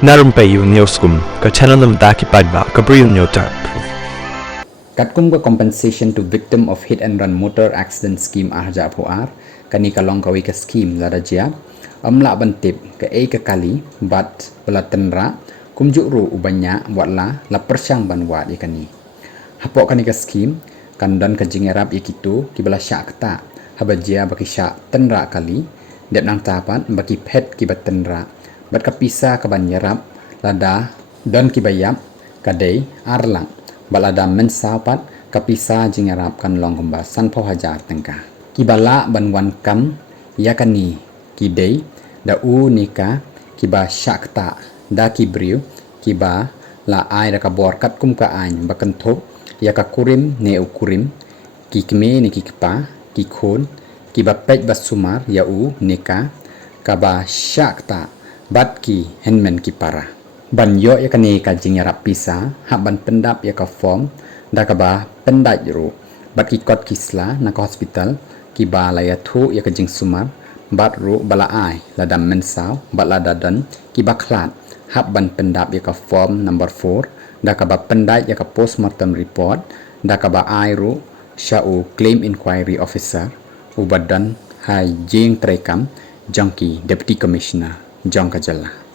Narum payu neoskum, ka chananam daki padba, ka briu neotarp. Katkum ka compensation to victim of hit and run motor accident scheme ahja aphoar kani kalong kawi ka scheme ladajia amla bantip ka ka kali bat balatenra kumjuru ubanya watla la persyang banwat ikani hapok kani ka scheme kandan ka jingerap ikitu kibala syakta habajia baki syak tenra kali dep nang tapan baki pet kibat tenra bat kapisa ka banyarap lada dan kibayap kadai arlang balada mensapat kapisa jingarap kan long kumba san pau hajar tengka kibala banwan kam yakani kidei da u nika kiba syakta da kibriu kiba la ai da kabor kat kum ka ain bakanthop yaka kurim ne ukurim kikme ne kikpa kikhon kiba pej basumar ya u nika kaba syakta batki henmen kipara banyo yakani ka jingarap pisa haban pendap yaka form da kaba pendaj ru bat kikot kisla na ka hospital kiba la ya thu yaka jing sumar bat ru bala ai ladam mensaw bat lada dan kiba khlat haban pendap yaka form number 4 da kaba pendaj yaka postmortem report da kaba ai ru syau claim inquiry officer ubadan hai jing trekam jangki deputy commissioner jangka jalla